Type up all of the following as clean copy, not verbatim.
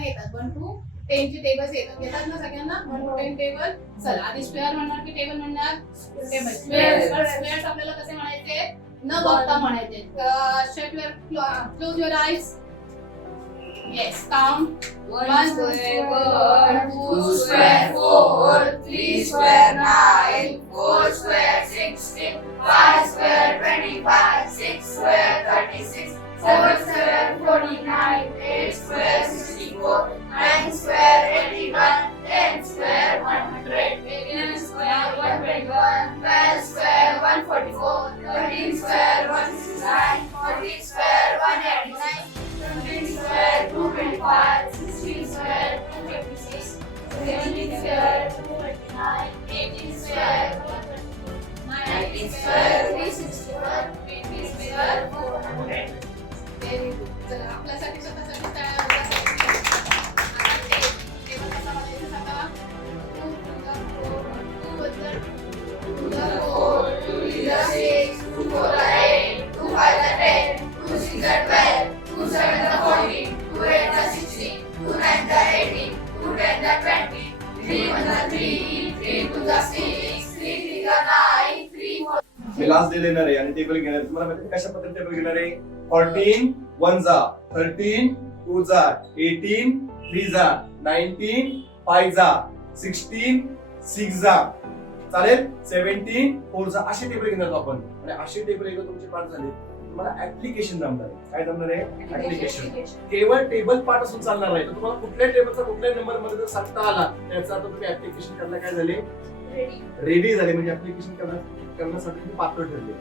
सगळ्यांना येतात 1 to 10 चे टेबल्स येतात ना सगळ्यांना 1 to 10 टेबल. चला आधी स्क्वेअर म्हणणार की टेबल म्हणणार? टेबल. स्क्वेअर आपल्याला कसे म्हणायचे? न बघता म्हणायचे. Shut your close your eyes. Yes, count 1 square 1, 2 square 4, 3 square 9, 4 square 16, 5 square 25, 6 square 36, 7 square 49, 8 square 64, 9 square 81, 10 square 100, 11 square 121, 12 square 144, 13 square 169, 14 square 189, 15 square 225, 16 square 256, 17 square 229, 18 square 122, 19 square 361, 20 square 400. Very good. चला आपल्यासाठी स्वतःसाठी तयार लास्ट डे देणार आहे आणि table घेणार. तुम्हाला माहिती कशा पद्धतीने टेबल घेणार आहे? 14 1 जा, 13 2 जा, 18 3 जा, 19 5 जा, 16 6 जा, चालेल, 17 4 जा, असे टेबल घेणार आपण. आणि असे टेबल एकदा तुमचे पाठ झाले तुम्हाला ऍप्लिकेशन जमणार आहे. काय जमणार आहे? ऍप्लिकेशन. केवळ टेबल पाठ असून चालणार नाही. तर तुम्हाला कुठल्या टेबलचा कुठल्या नंबर मध्ये जर सांगता आला त्याचा आता तुम्ही ऍप्लिकेशन करायला काय झाले? रेडी झाले. म्हणजे ऍप्लिकेशन करण्यासाठी तुम्ही पात्र ठरले.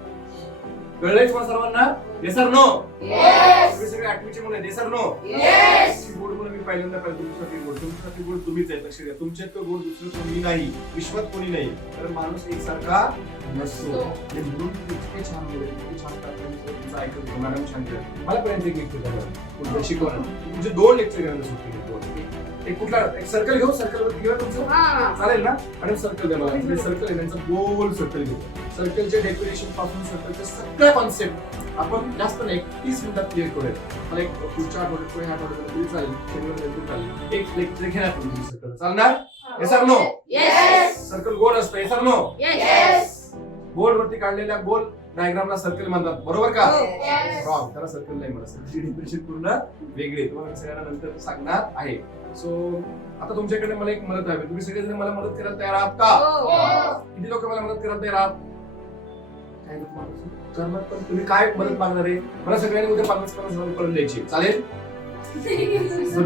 कळलंय तुम्हाला सर्वांना? Yes or no? Yes. तुम्ही सगळे आठवीचे मुलं yes or no? Yes. Board मध्ये मी पहिल्यांदा पाहिजे तुमच्यासाठी बोर्ड तुम्हीच आहे. लक्ष द्या, तुमच्यात तो बोर्ड दुसरं कोणी नाही, विश्वात कोणी नाही. कारण माणूस एकसारखा नसतो. हे म्हणून इतके छान बोलले, इतके छान करतात. तुमचं ऐकत मॅडम सांगते मला पर्यंत एक लेक्चर झालं पुढचं शिकवणं. तुमचे 2 लेक्चर करायला सुट्टी घेतो. एक कुठला एक सर्कल घेऊ, सर्कल वरती घेऊ तुमचं चालेल ना? आणि सर्कल द्या मला. सर्कल आहे त्यांचं गोल सर्कल घेऊ. सर्कलचे डेकोरेशन पासून सर्कलचे सगळ्या कॉन्सेप्ट आपण जास्त नाही 30 मिनिटात क्लिअर करूया. मला एक पुढच्या आठवड्यात किंवा ह्या आठवड्यात तरी चालेल, शनिवारी चालेल. एक लेक्चर घेणार तुम्ही सर्कल. चालणार? Yes or no? Yes. Circle गोल असतं. Yes or no? Yes. Board वरती काढलेल्या गोल डायग्रामला सर्कल म्हणतात, बरोबर का? Yes. रॉंग, त्याला सर्कल नाही म्हणत. सर्कलची डेफिनेशन पूर्ण वेगळी आहे. तुम्हाला सगळ्यांना नंतर सांगणार आहे. सो आता तुमच्याकडे मला एक मदत हवी. तुम्ही सगळेजण मला मदत करायला तयार आहात का? किती लोक मला मदत करायला तयार आहात? काय करणार? पण तुम्ही काय मदत मागणार आहे? मला सगळ्यांनी उद्या 50-50 करून द्यायची, चालेल?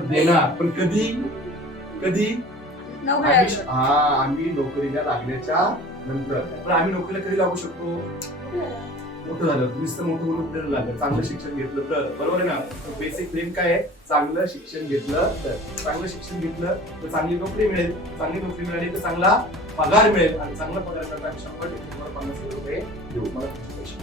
देणार, पण कधी कधी? आम्ही नोकरीला लागण्याच्या नंतर. पण आम्ही नोकरीला कधी लागू शकतो? मोठं झालं. नुसतं मोठं कुठे लागलं, चांगलं शिक्षण घेतलं तर. बरोबर आहे ना? बेसिक फ्रेम काय आहे? चांगलं शिक्षण घेतलं तर. चांगलं शिक्षण घेतलं तर चांगली नोकरी मिळेल. चांगली नोकरी मिळाली तर चांगला पगार मिळेल. आणि चांगला पगार करताना 100% 50,000 रुपये देऊ. मला पैसे